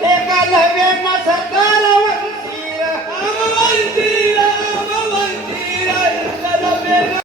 Déjala bien más cercana.